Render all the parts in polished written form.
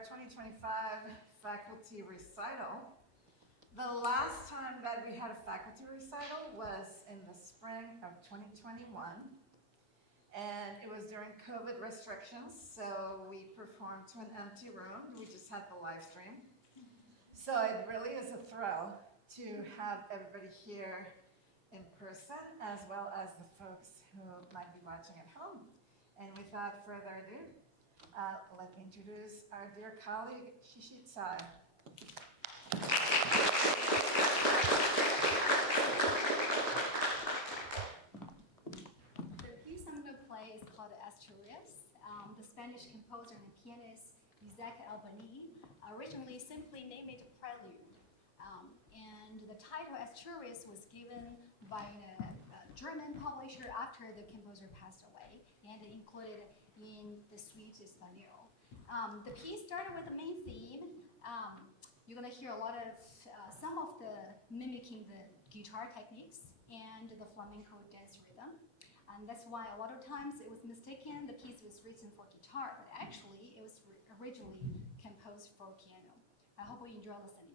our 2025 faculty recital. The last time that we had a faculty recital was in the spring of 2021. And it was during COVID restrictions, so we performed to an empty room. We just had the live stream. So it really is a thrill to have everybody here in person, as well as the folks who might be watching at home. And without further ado, let me introduce our dear colleague, Shishit Sai. The piece I'm going to play is called Asturias. The Spanish composer and pianist Isaac Albani originally simply named it Prelude. And the title Asturias was given by a German publisher after the composer passed away, and included in the suite Espanol. The piece started with the main theme. You're going to hear a lot of some of the mimicking the guitar techniques and the flamenco dance rhythm. And that's why a lot of times it was mistaken the piece was written for guitar, but actually it was originally composed for piano. I hope you enjoy listening.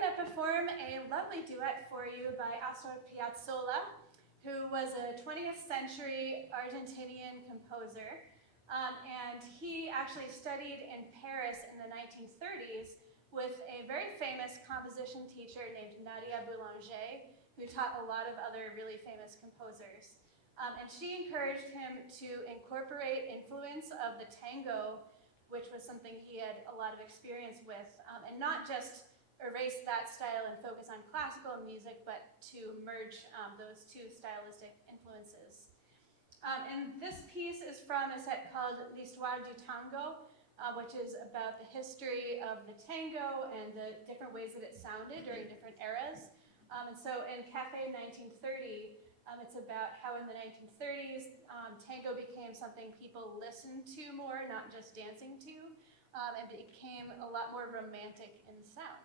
going to perform a lovely duet for you by Astor Piazzolla, who was a 20th century Argentinian composer. And he actually studied in Paris in the 1930s with a very famous composition teacher named Nadia Boulanger, who taught a lot of other really famous composers. And she encouraged him to incorporate influence of the tango, which was something he had a lot of experience with, and not just erase that style and focus on classical music, but to merge those two stylistic influences. And this piece is from a set called L'Histoire du Tango, which is about the history of the tango and the different ways that it sounded during different eras. And so in Café 1930, it's about how in the 1930s, tango became something people listened to more, not just dancing to, and became a lot more romantic in sound.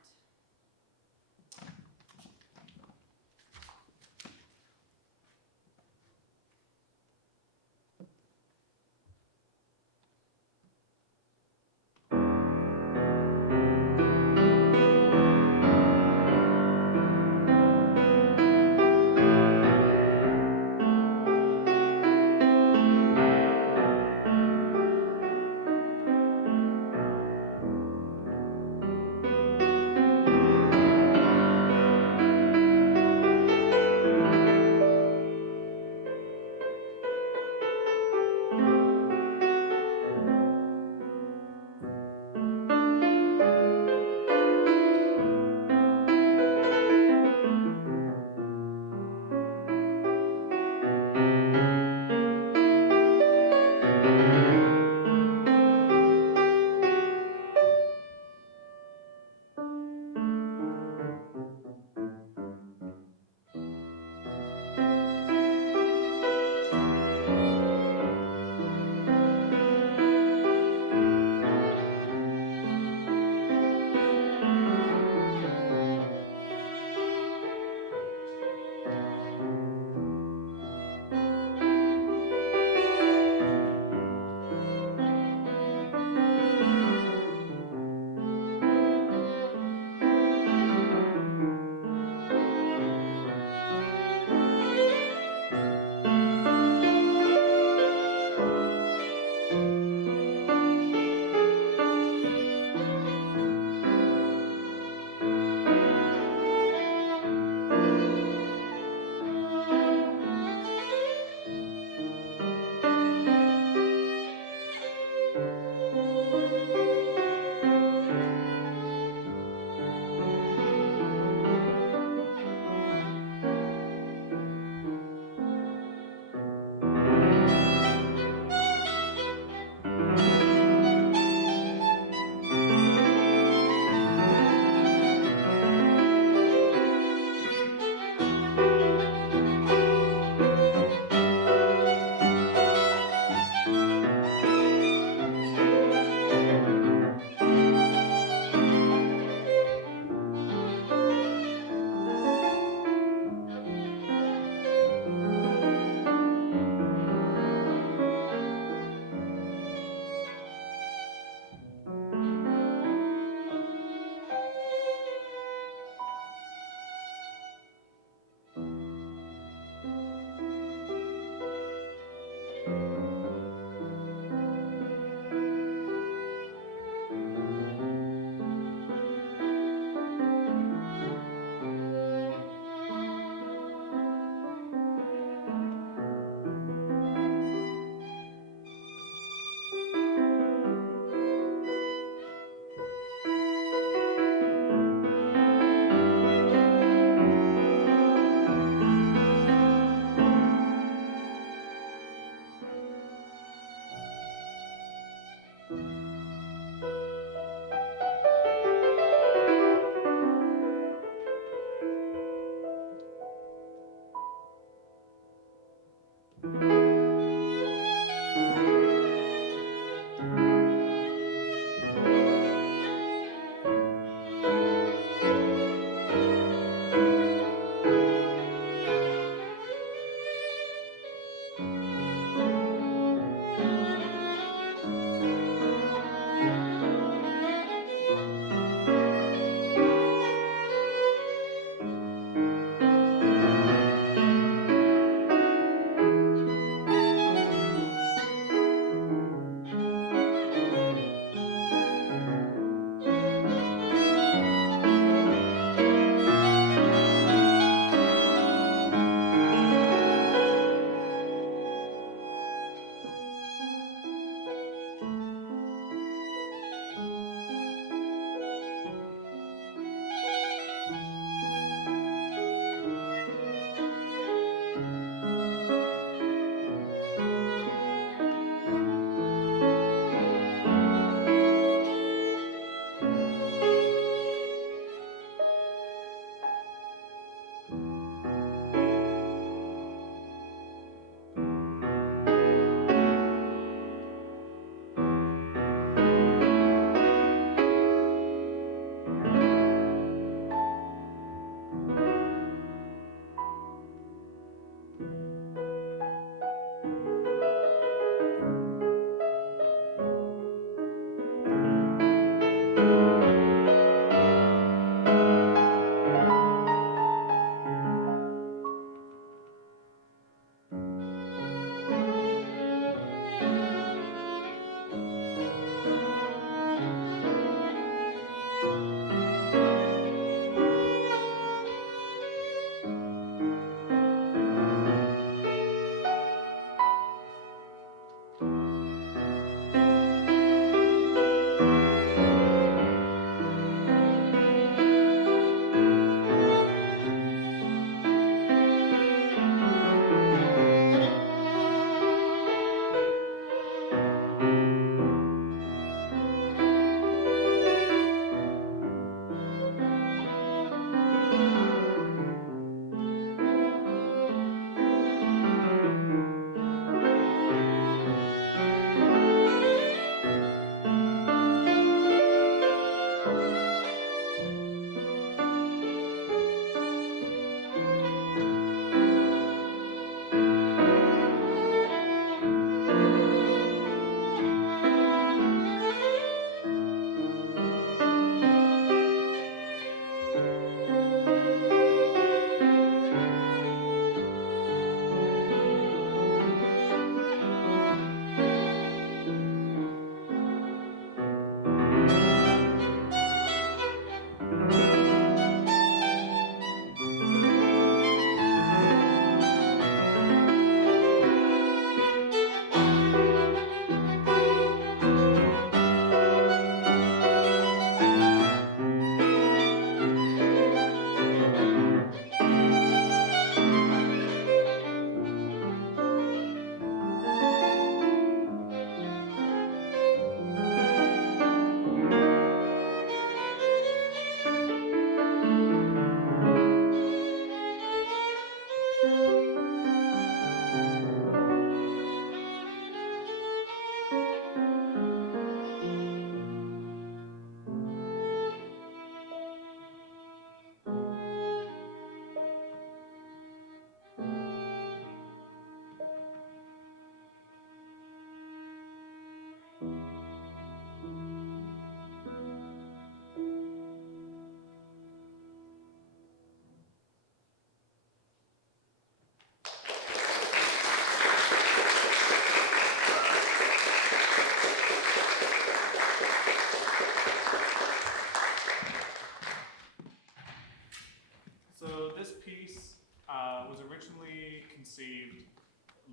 was originally conceived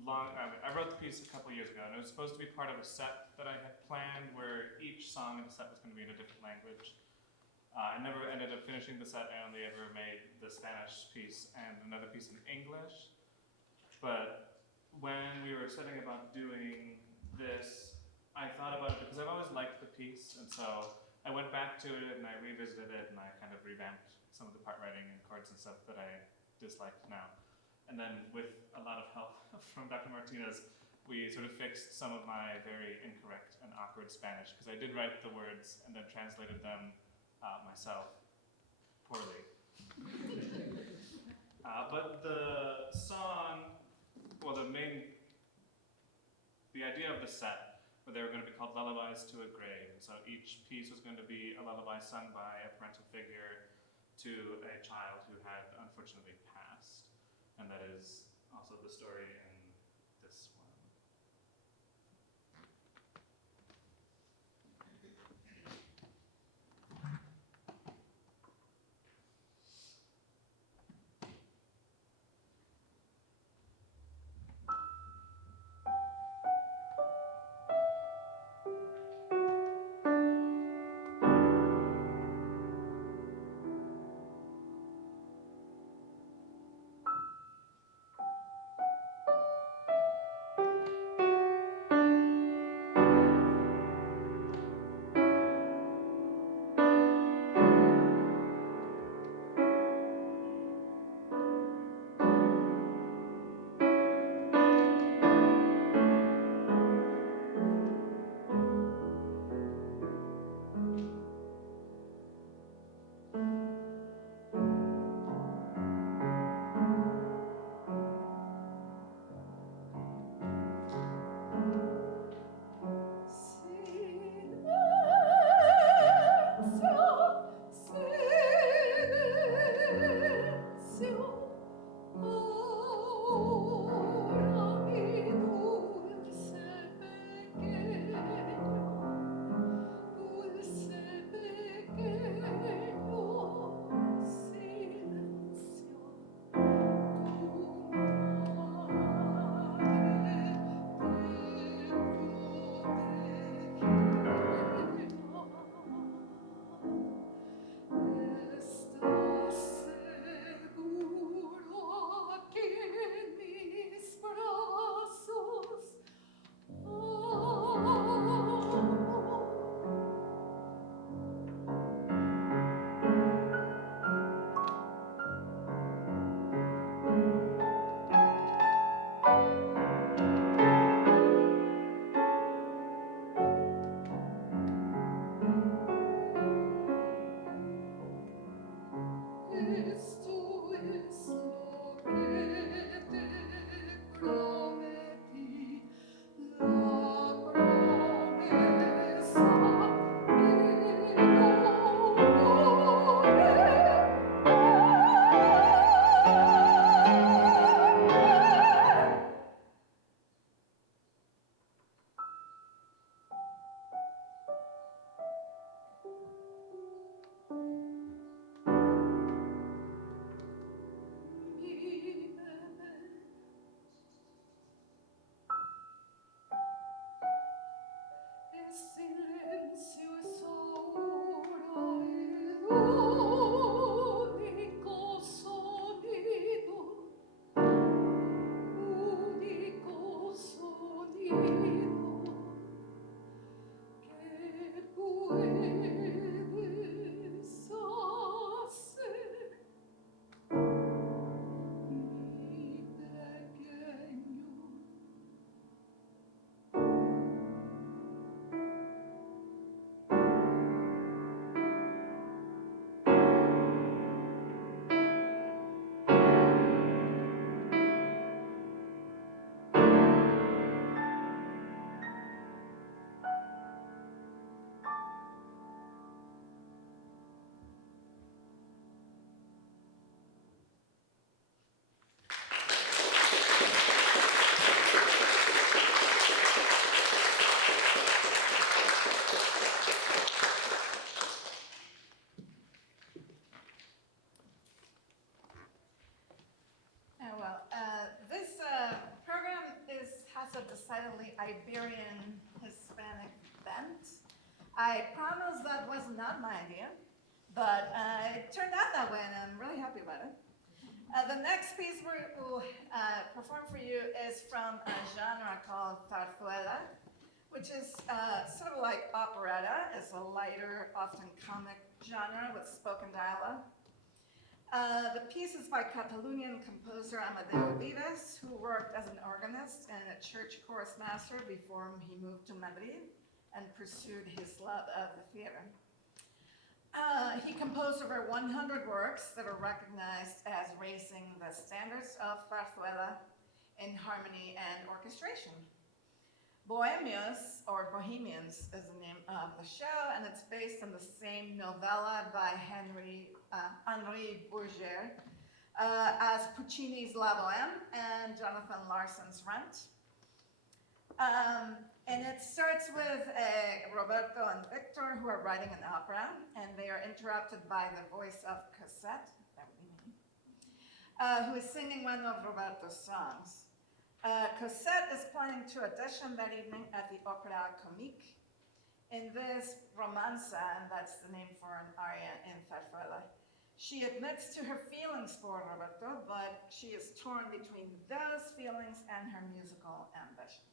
I wrote the piece a couple years ago, and it was supposed to be part of a set that I had planned where each song in the set was going to be in a different language. I never ended up finishing the set. I only ever made the Spanish piece and another piece in English. But when we were setting about doing this, I thought about it because I've always liked the piece, and so I went back to it and I revisited it and I kind of revamped some of the part writing and chords and stuff that I disliked now. And then with a lot of help from Dr. Martinez, we sort of fixed some of my very incorrect and awkward Spanish, because I did write the words and then translated them myself poorly. But the song, well, the idea of the set, where they were going to be called Lullabies to a Grave. And so each piece was going to be a lullaby sung by a parental figure to a child who had unfortunately passed. And that is also the story in this one. decidedly Iberian Hispanic bent. I promise that was not my idea, but it turned out that way, and I'm really happy about it. The next piece we'll perform for you is from a genre called zarzuela, which is sort of like operetta. It's a lighter, often comic genre with spoken dialogue. The piece is by Catalonian composer Amadeo Vives, who worked as an organist and a church chorus master before he moved to Madrid and pursued his love of the theater. He composed over 100 works that are recognized as raising the standards of zarzuela in harmony and orchestration. Bohemios, or Bohemians, is the name of the show, and it's based on the same novella by Henry Bourget as Puccini's La Boheme and Jonathan Larson's Rent. And it starts with Roberto and Victor, who are writing an opera, and they are interrupted by the voice of Cosette, that would be me, who is singing one of Roberto's songs. Cosette is planning to audition that evening at the Opera Comique. In this romanza, and that's the name for an aria in zarzuela, she admits to her feelings for Roberto, but she is torn between those feelings and her musical ambitions.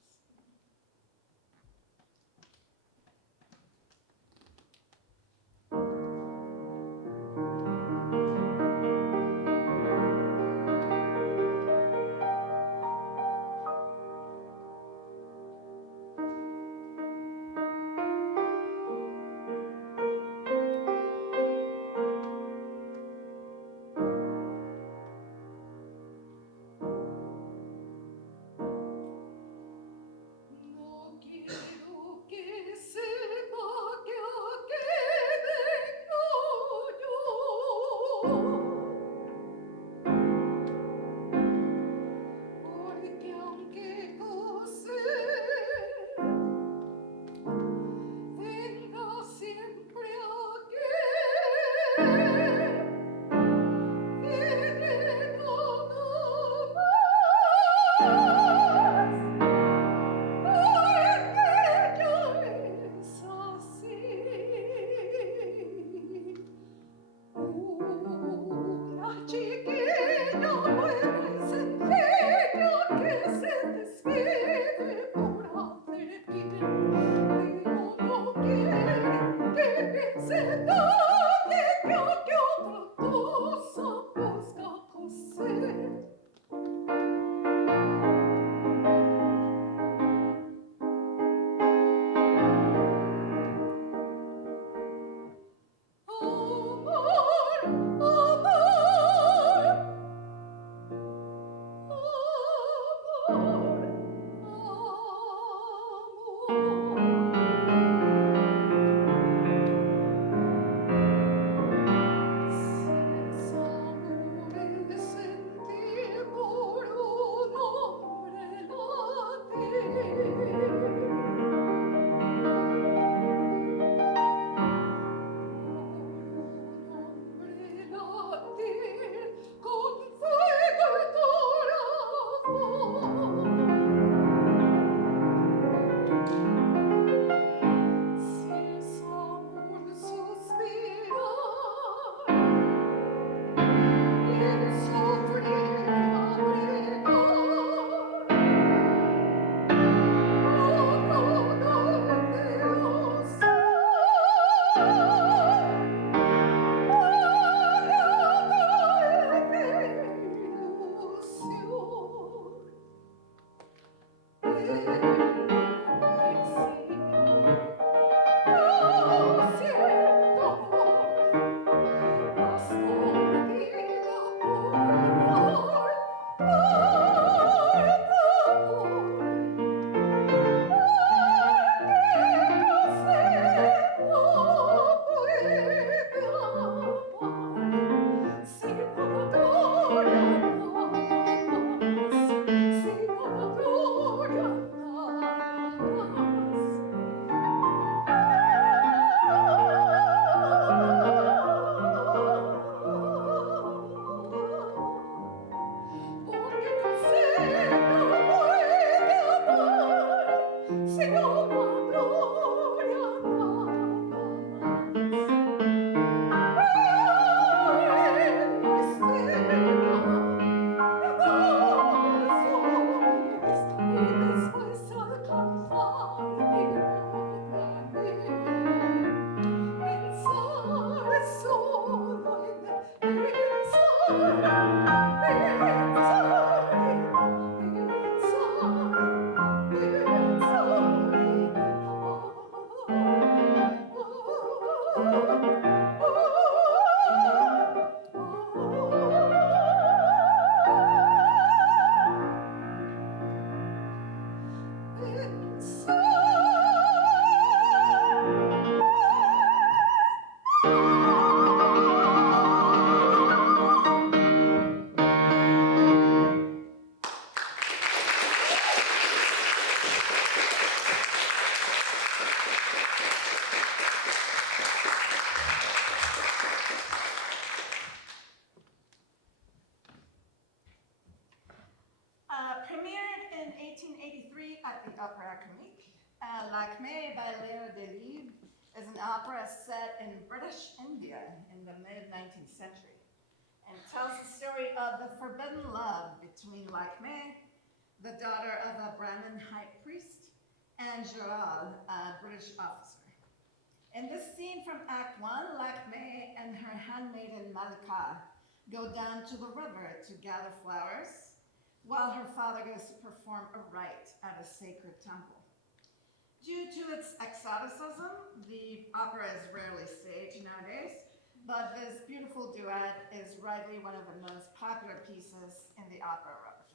comique. Lakme by Léo Delibes is an opera set in British India in the mid-19th century and tells the story of the forbidden love between Lakme, the daughter of a Brahmin high priest, and Gerald, a British officer. In this scene from Act 1, Lakme and her handmaiden Malika go down to the river to gather flowers, while her father goes to perform a rite at a sacred temple. Due to its exoticism, the opera is rarely staged nowadays, but this beautiful duet is rightly one of the most popular pieces in the opera repertoire.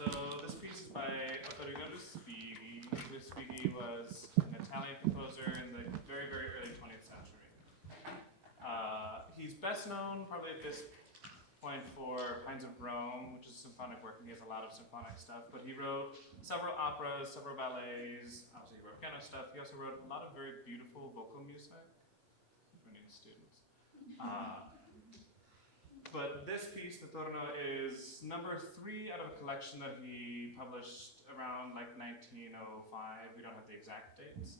So this piece is by Respighi was an Italian composer in the very, very early 20th century. He's best known probably at this point for Pines of Rome, which is a symphonic work, and he has a lot of symphonic stuff, but he wrote several operas, several ballets, obviously he wrote piano stuff. He also wrote a lot of very beautiful vocal music for new students. But this piece, the Torno, is number 3 out of a collection that he published around like 1905. We don't have the exact dates.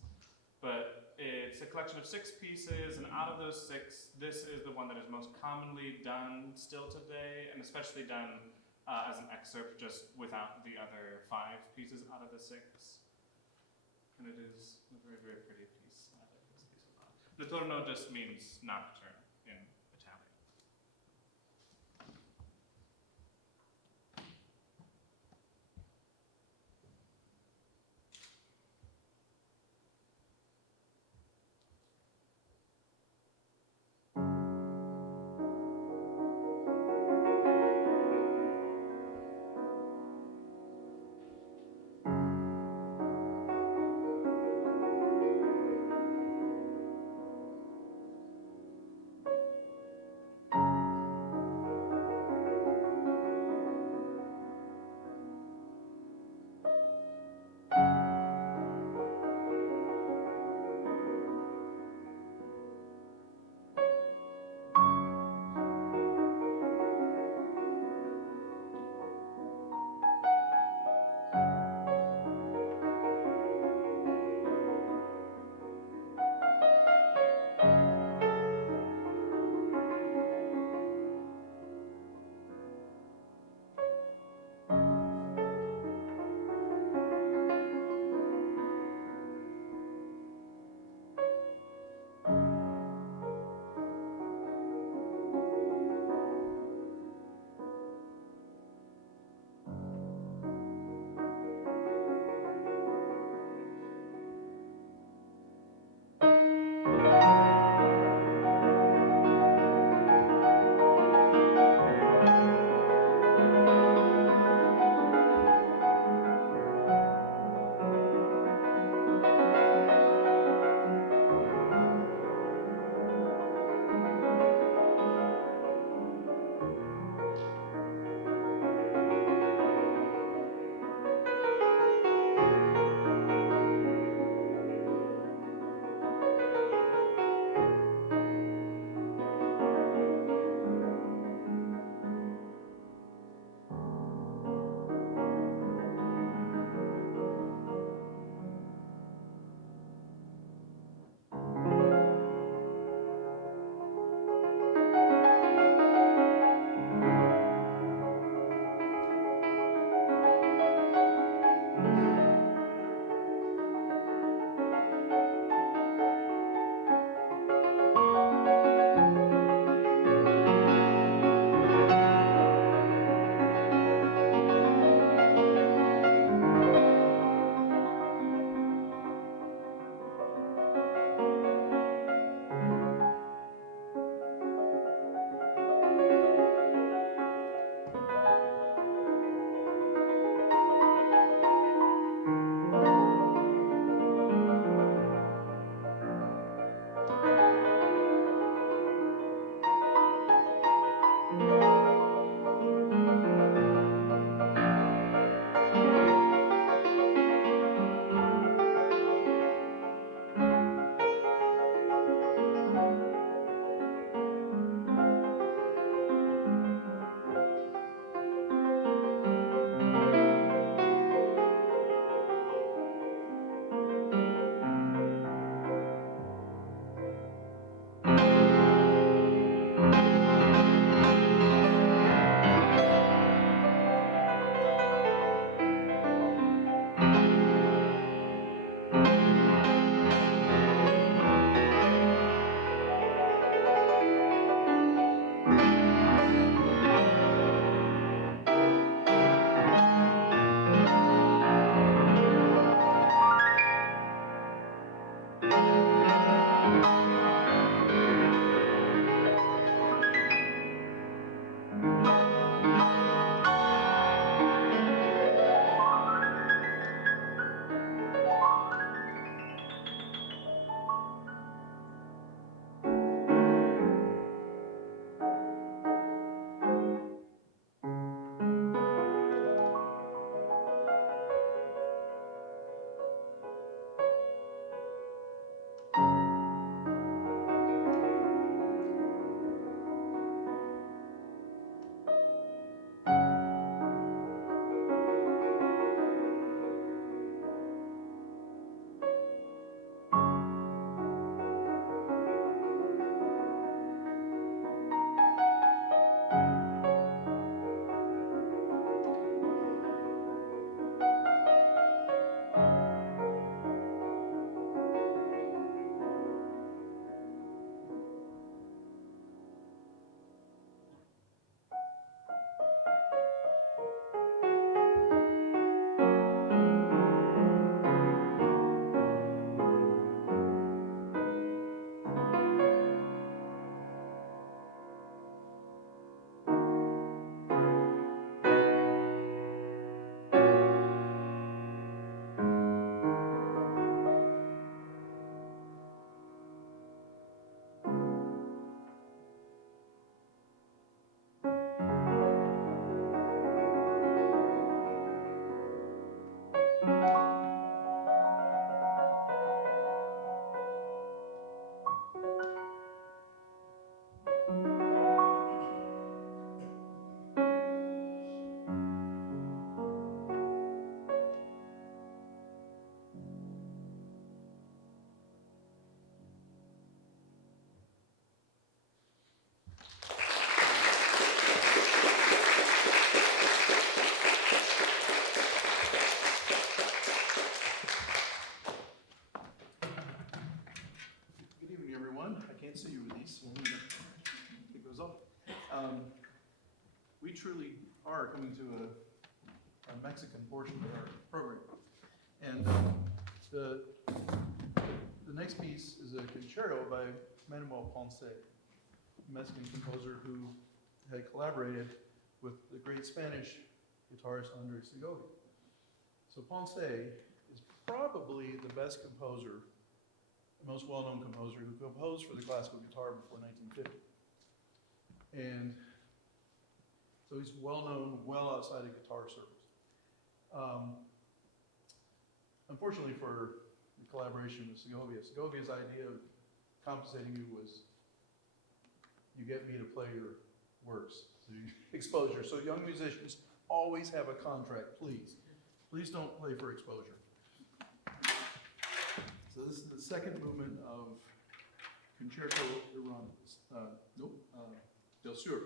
But it's a collection of 6 pieces, and out of those 6, this is the one that is most commonly done still today, and especially done as an excerpt just without the other 5 pieces out of the 6. And it is a very, very pretty piece. I like this piece a lot. The Torno just means nocturne in Italian. can't see you with these, so I'm gonna take those off. We truly are coming to a Mexican portion of our program. And the next piece is a concerto by Manuel Ponce, a Mexican composer who had collaborated with the great Spanish guitarist Andres Segovia. So Ponce is probably the best composer, the most well-known composer who composed for the classical guitar before 1950. And so he's well-known, well outside of guitar circles. Unfortunately for the collaboration with Segovia's idea of compensating you was, you get me to play your works, so exposure. So young musicians always have a contract, please. Please don't play for exposure. So this is the second movement of Concerto del Sur.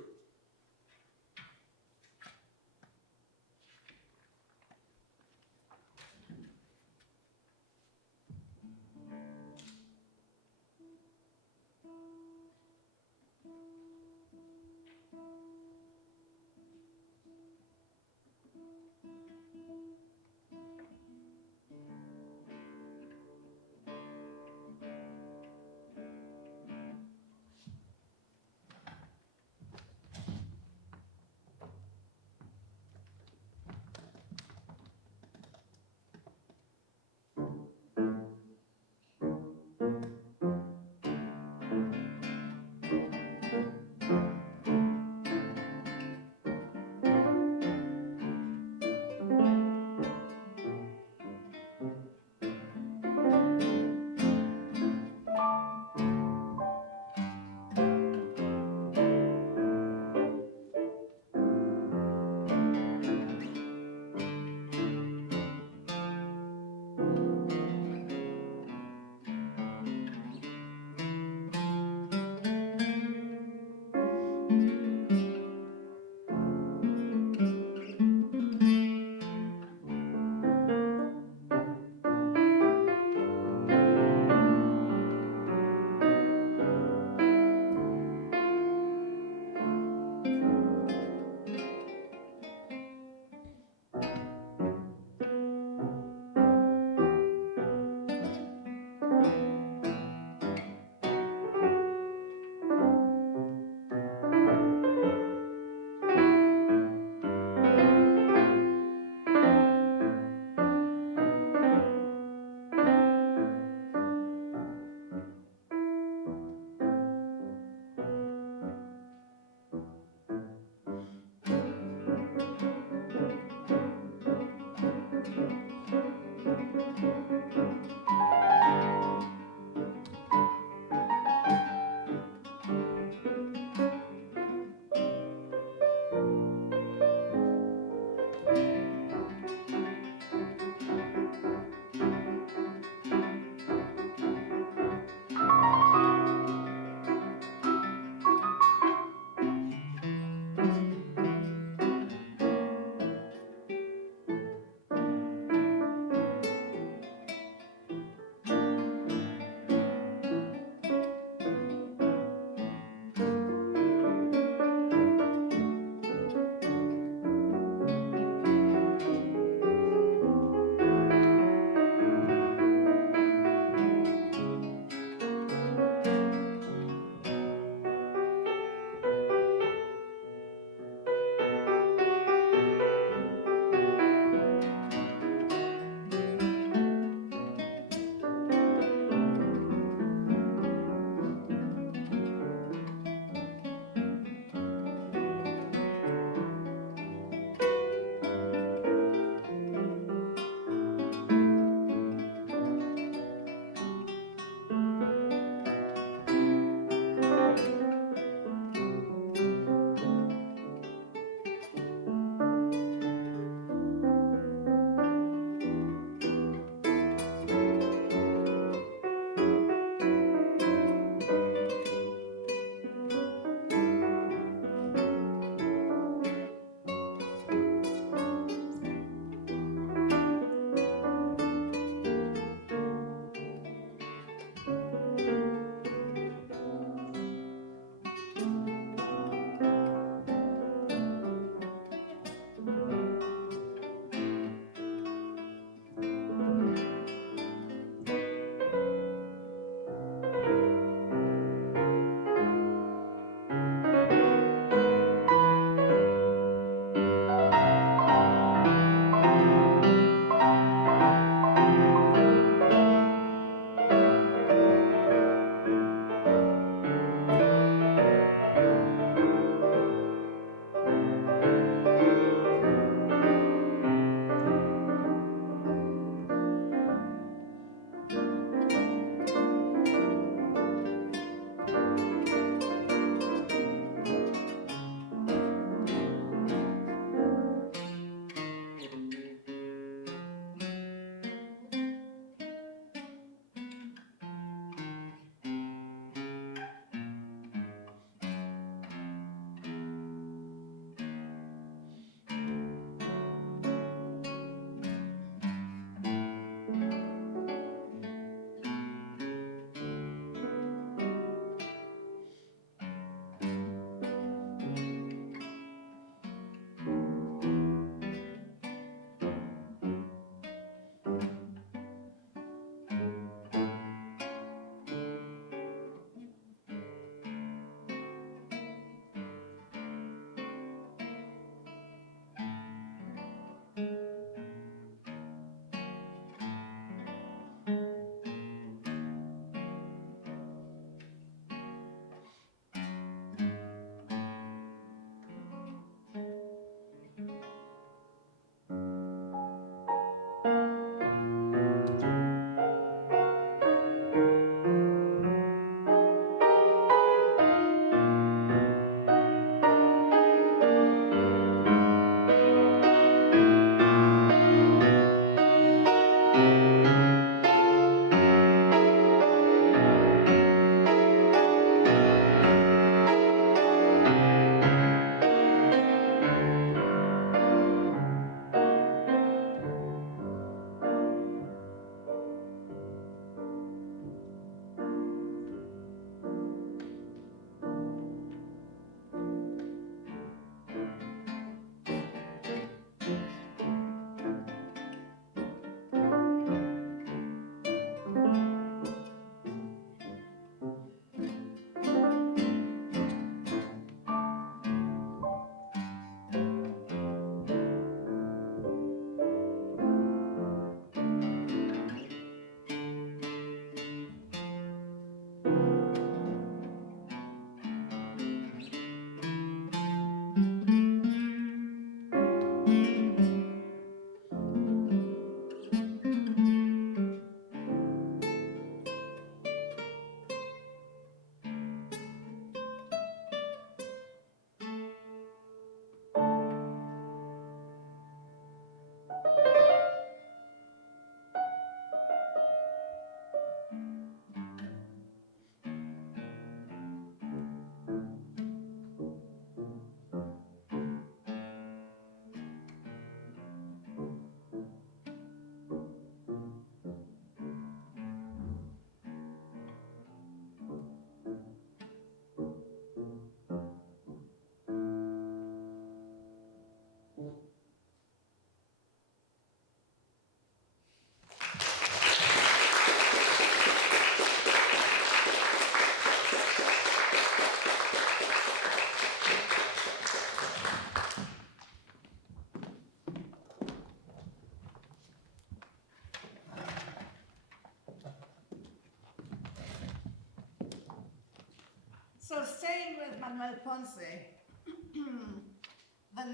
So staying with Manuel Ponce, the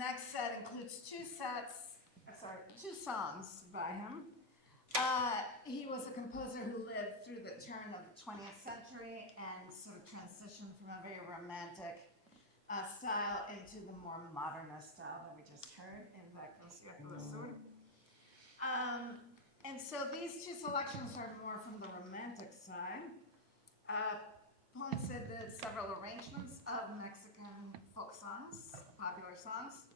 next set includes two songs by him. He was a composer who lived through the turn of the 20th century and sort of transitioned from a very romantic style into the more modernist style that we just heard in the Concierto del Sur. And so these two selections are more from the romantic side. Ponce did several arrangements of Mexican folk songs, popular songs.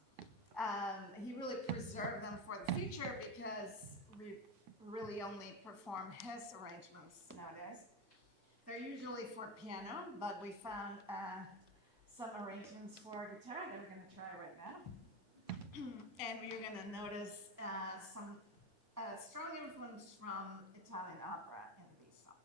He really preserved them for the future because we really only perform his arrangements nowadays. They're usually for piano, but we found some arrangements for guitar that we're going to try right now. And you're going to notice some strong influence from Italian opera in these songs.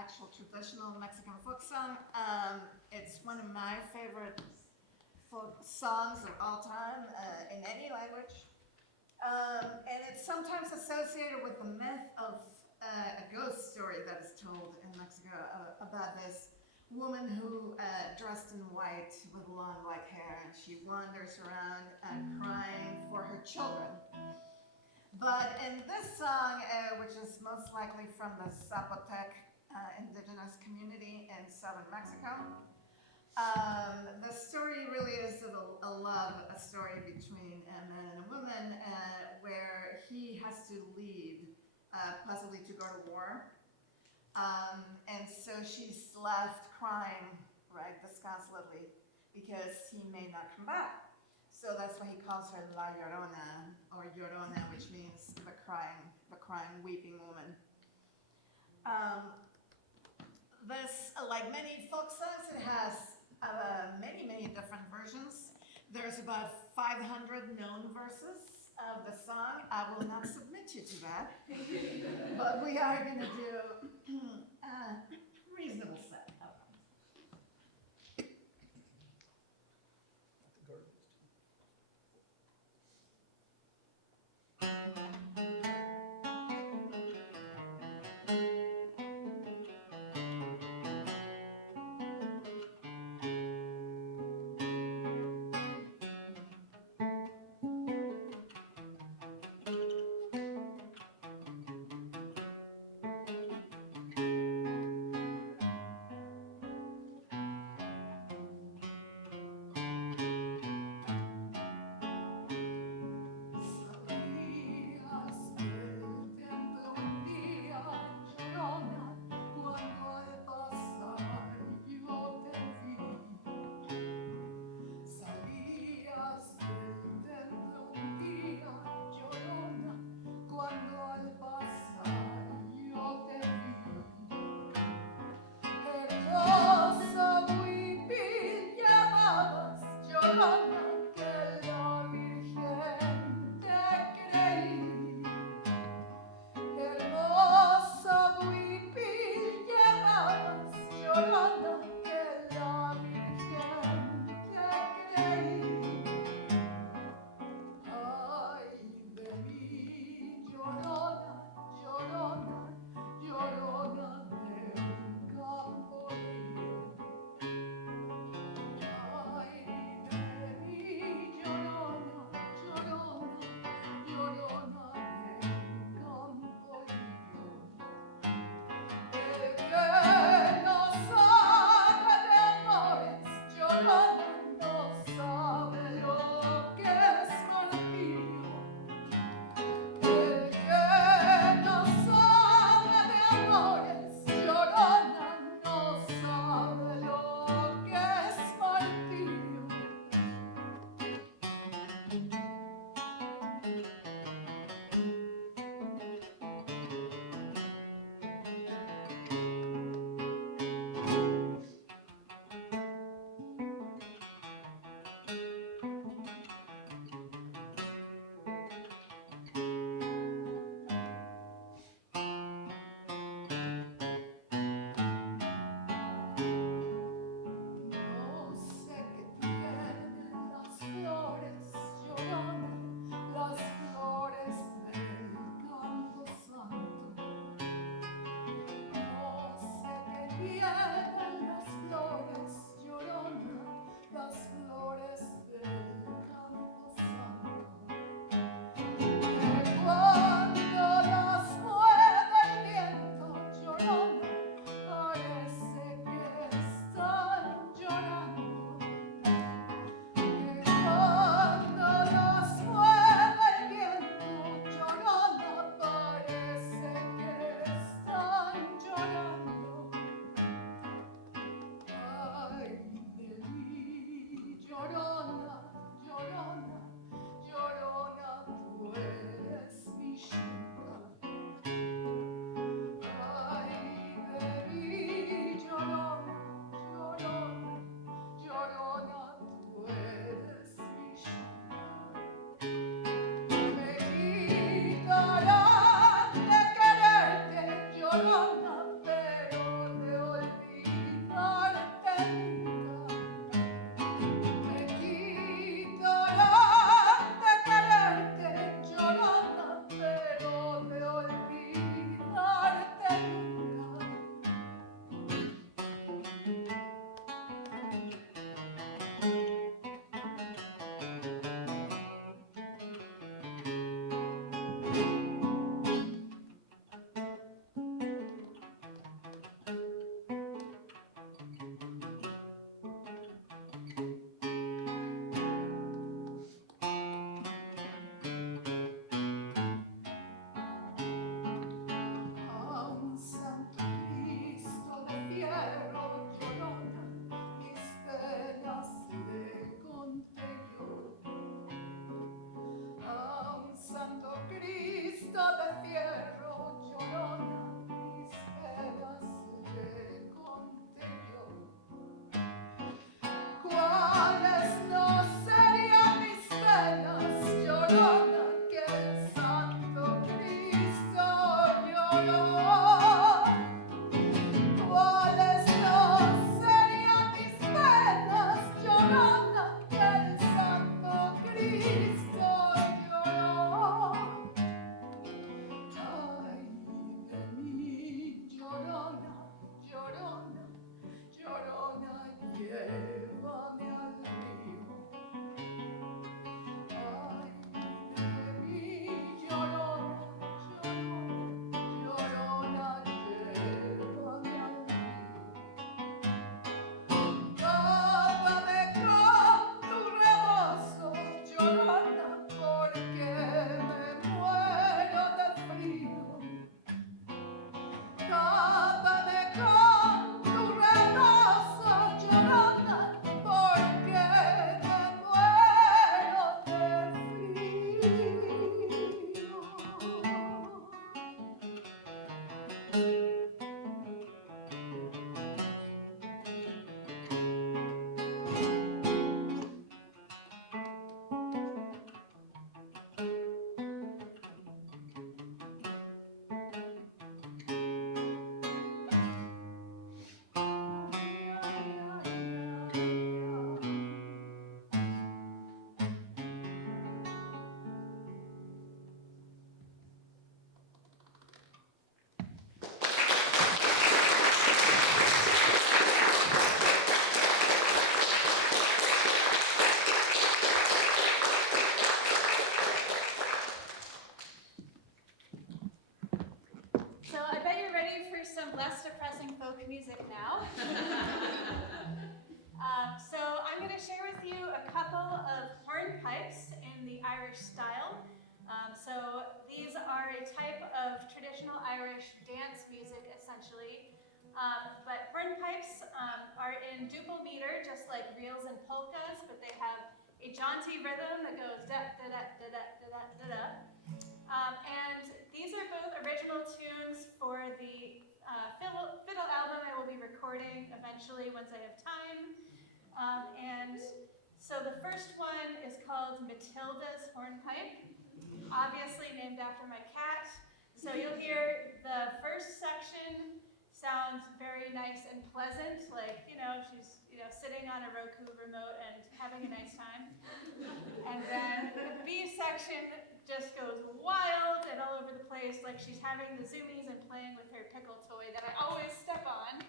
actual traditional Mexican folk song. It's one of my favorite folk songs of all time in any language. And it's sometimes associated with the myth of a ghost story that is told in Mexico about this woman who dressed in white with long black hair, and she wanders around crying for her children. But in this song, which is most likely from the Zapotec indigenous community in southern Mexico, the story really is a story between a man and a woman, where he has to leave, possibly to go to war. And so she's left crying, right, disconsolately, because he may not come back. So that's why he calls her La Llorona, or Llorona, which means the crying, weeping woman. This, like many folk songs, it has many, many different versions. There's about 500 known verses of the song. I will not submit you to that, but we are going to do a reasonable set of them. music now. So I'm going to share with you a couple of hornpipes in the Irish style. So these are a type of traditional Irish dance music, essentially. But hornpipes are in duple meter, just like reels and polkas, but they have a jaunty rhythm that goes da da da da da da da da. And these are both original tunes for the fiddle album I will be recording eventually once I have time. And so the first one is called Matilda's Hornpipe, obviously named after my cat. So you'll hear the first section sounds very nice and pleasant, like, she's, sitting on a Roku remote and having a nice time. And then the B section just goes wild and all over the place, like she's having the zoomies and playing with her pickle toy that I always step on.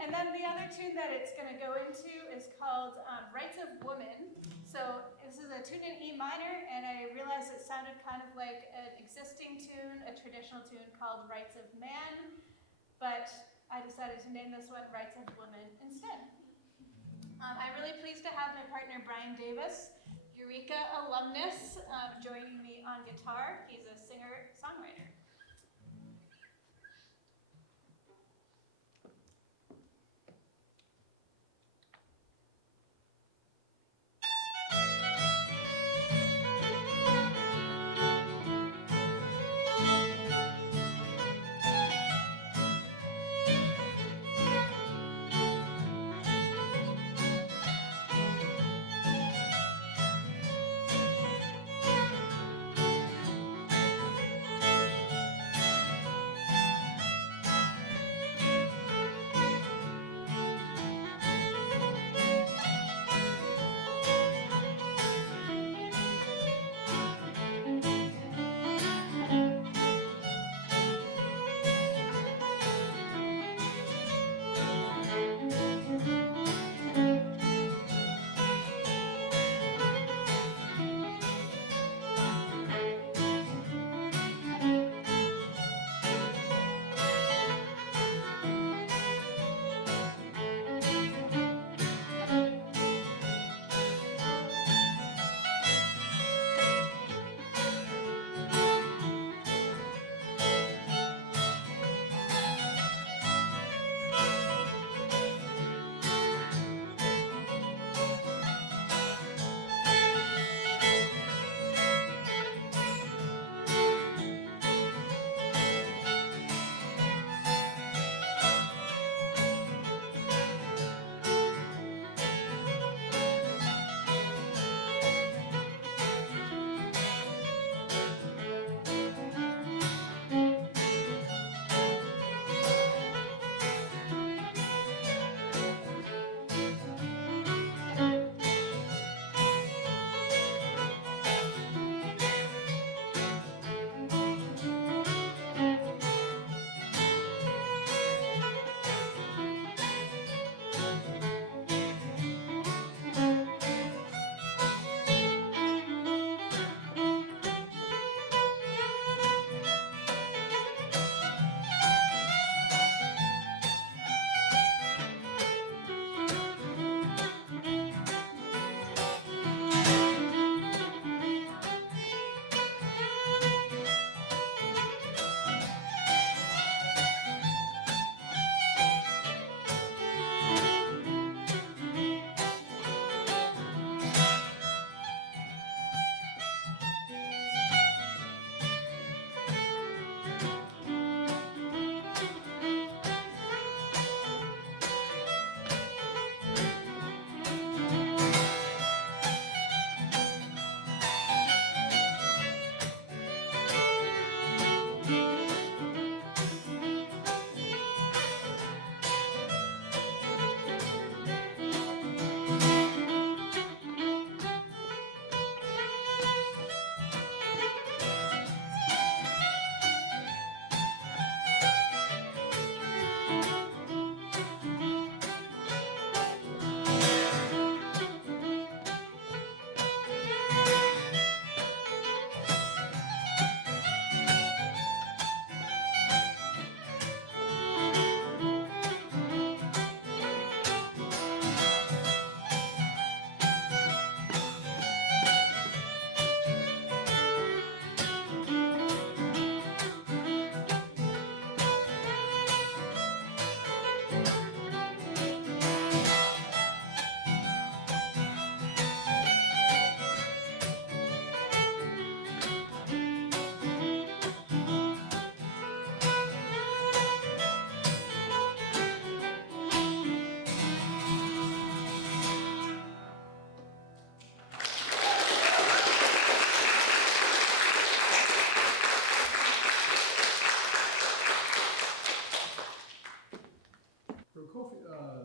And then the other tune that it's going to go into is called Rights of Woman. So this is a tune in E minor, and I realized it sounded kind of like an existing tune, a traditional tune called Rights of Man, but I decided to name this one Rights of Woman instead. I'm really pleased to have my partner Brian Davis, Eureka alumnus, joining me on guitar. He's a singer-songwriter.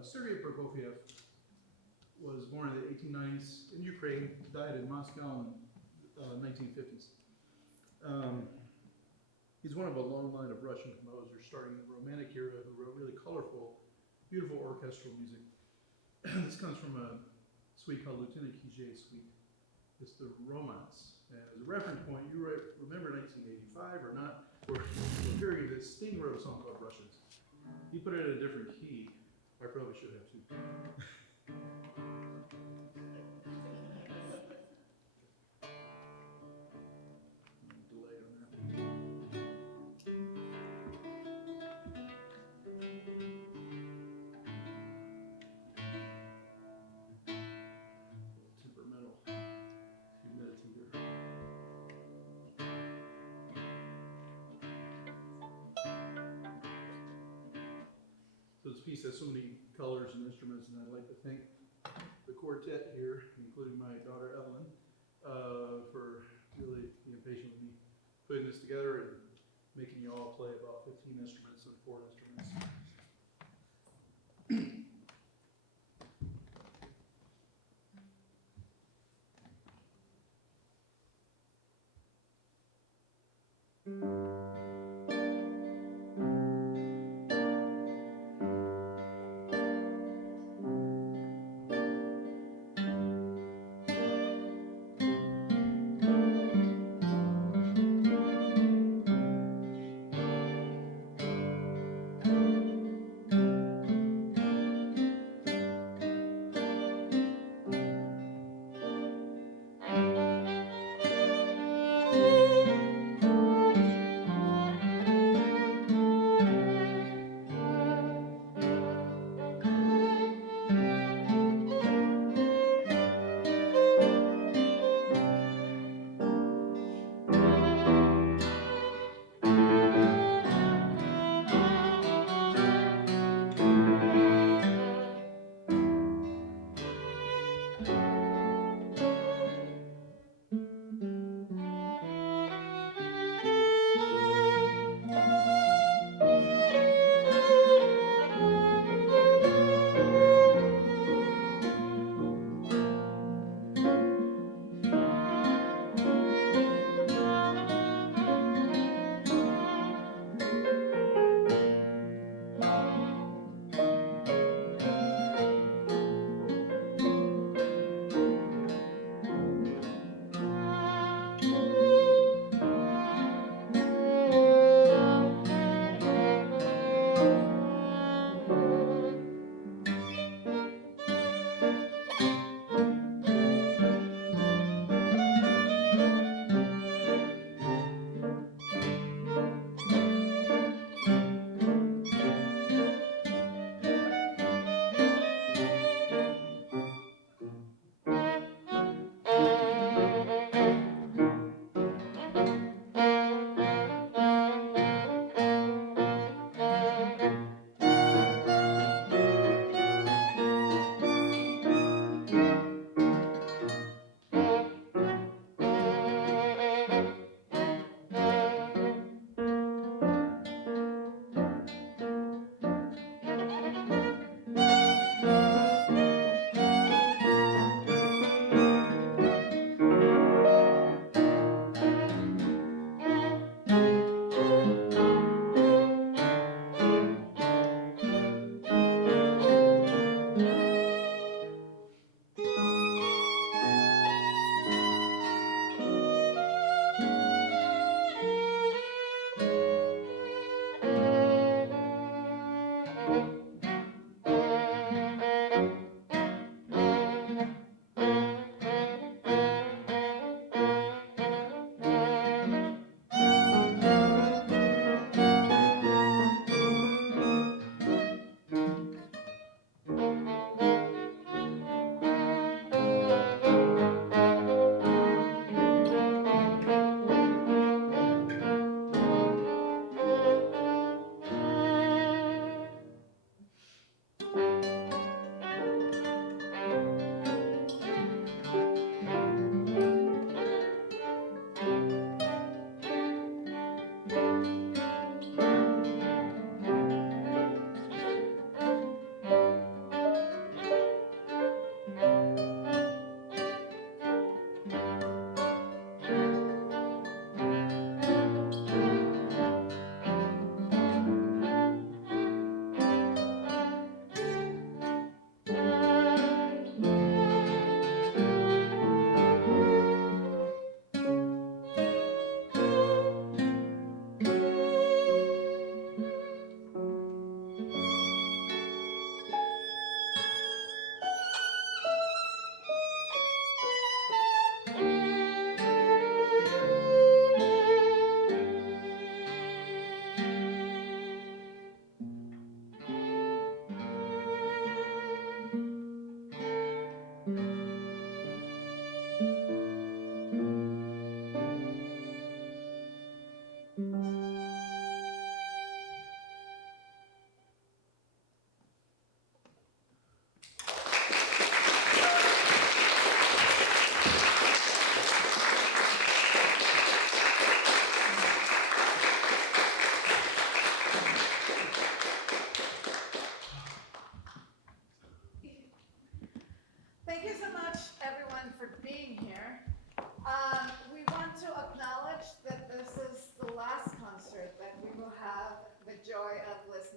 Sergei Prokofiev was born in the 1890s in Ukraine, died in Moscow in 1950s. He's one of a long line of Russian composers starting in the Romantic era who wrote really colorful, beautiful orchestral music. This comes from a suite called Lieutenant Kije's Suite. It's the Romance. And as a reference point, you remember 1985 or not? We're hearing this Sting wrote a song called Russians. He put it in a different key. I probably should have too. Delay on that. Temperamental humidity here. So this piece has so many colors and instruments, and I'd like to thank the quartet here, including my daughter Evelyn, for really being patient with me putting this together and making you all play about 15 instruments and 4 instruments.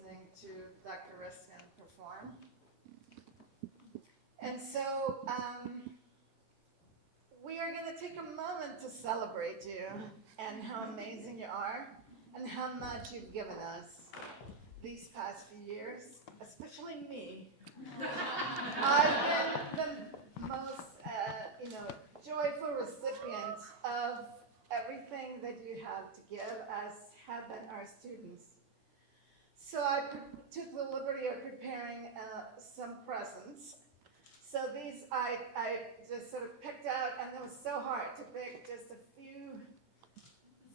listening to Dr. Riskin perform. And so we are going to take a moment to celebrate you and how amazing you are and how much you've given us these past few years, especially me. I've been the most, joyful recipient of everything that you have to give, as have been our students. So I took the liberty of preparing some presents. So these I just sort of picked out, and it was so hard to pick just a few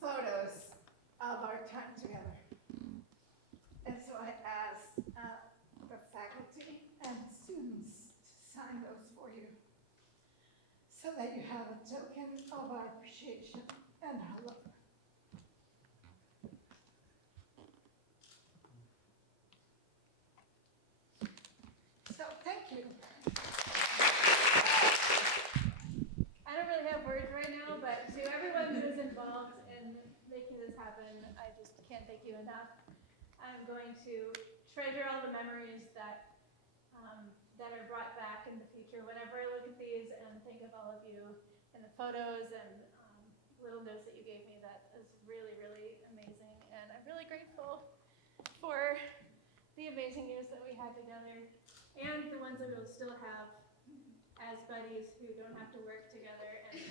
photos of our time together. And so I asked the faculty and students to sign those for you, so that you have a token of our appreciation and our love. So thank you. I don't really have words right now, but to everyone who is involved in making this happen, I just can't thank you enough. I'm going to treasure all the memories that are brought back in the future. Whenever I look at these and think of all of you and the photos and little notes that you gave me, that is really, really amazing. And I'm really grateful for the amazing years that we had together and the ones that we'll still have as buddies who don't have to work together and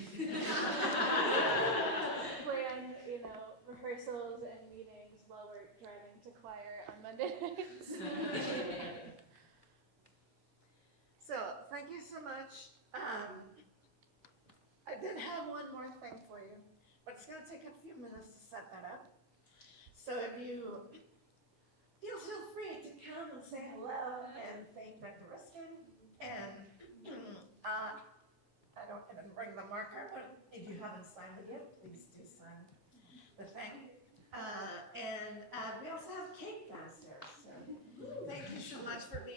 plan, rehearsals and meetings while we're driving to choir on Monday nights. So thank you so much. I did have one more thing for you, but it's going to take a few minutes to set that up. So if you feel free to come and say hello and thank Dr. Riskin. And I don't even bring the marker, but if you haven't signed it yet, please do sign the thing. And we also have cake downstairs. So thank you so much for being